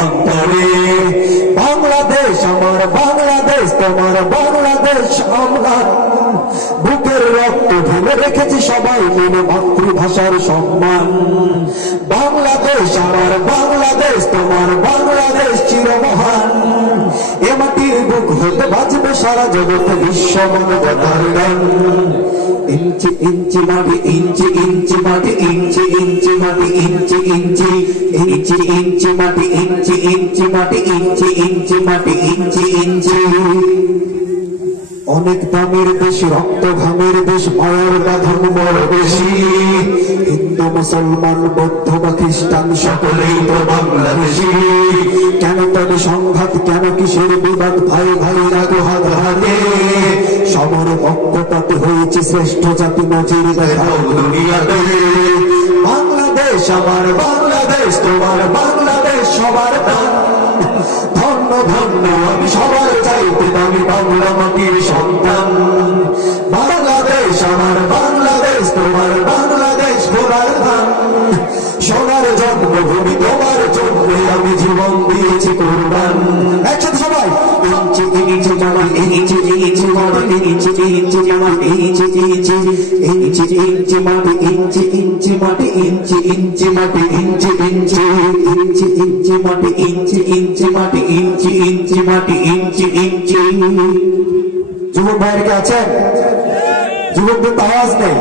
অন্তরে বাংলাদেশ আমার বাংলাদেশ তোমার বাংলাদেশ আমরা বুকের রক্ত ঢেলে রেখেছি সবাই মিলে মাতৃভাষার সম্মান। বাংলাদেশ আমার বাংলাদেশ তোমার বাংলাদেশ চিরমহান। এ মাটির বুক হতে বাজবে সারা জগতে বিশ্ব মানবতার গান। ইঞ্চি ইঞ্চি মাটি ইঞ্চি ইঞ্চি মাটি ইঞ্চি ইঞ্চি মাটি ইঞ্চি ইঞ্চি ইঞ্চি ইঞ্চি মাটি ইঞ্চি ইঞ্চি মাটি ইঞ্চি ইঞ্চি মাটি ইঞ্চি ইঞ্চি। অনেক দামের দেশ রক্ত ঘামের দেশ মায়ের বাঁধন বড় বেশি। হিন্দু মুসলমান বৌদ্ধ বা খ্রিস্টান সকলেই তো বাংলাদেশি। কেন তবে সংঘাত কেন কিসের বিবাদ ভাই ভাই রাগো হাতে সবার পক্ষপাত হয়েছে শ্রেষ্ঠ জাতি নজির দেখাও দুনিয়াতে। বাংলাদেশ আমার বাংলাদেশ তোমার বাংলাদেশ সবার প্রাণ। ধন্য ধন্য আমি সবার চাইতে দামি বাংলা মাটির সন্তান। বাংলাদেশ আমার বাংলাদেশ তোমার বাংলাদেশ গোড়ার ধান। সোনার জন্মভূমি তোমার জন্য আমি জীবন দিয়েছি কোরবান। একসাথে সবাই ইঞ্চি ইঞ্চি জামান ইঞ্চি ইঞ্চি মাটি ইঞ্চি ইঞ্চি জামান ইঞ্চি ইঞ্চি ইঞ্চি ইঞ্চি মাটি ইঞ্চি ইঞ্চি মাটি ইঞ্চি ইঞ্চি মাটি ইঞ্চি ইঞ্চি ইঞ্চি ইঞ্চি মাটি ইঞ্চি ইঞ্চি মাটি ইঞ্চি ইঞ্চি মাটি ইঞ্চি ইঞ্চি। যুবক ভাইয়ের কে আছেন? যুবকদের আওয়াজ নেই।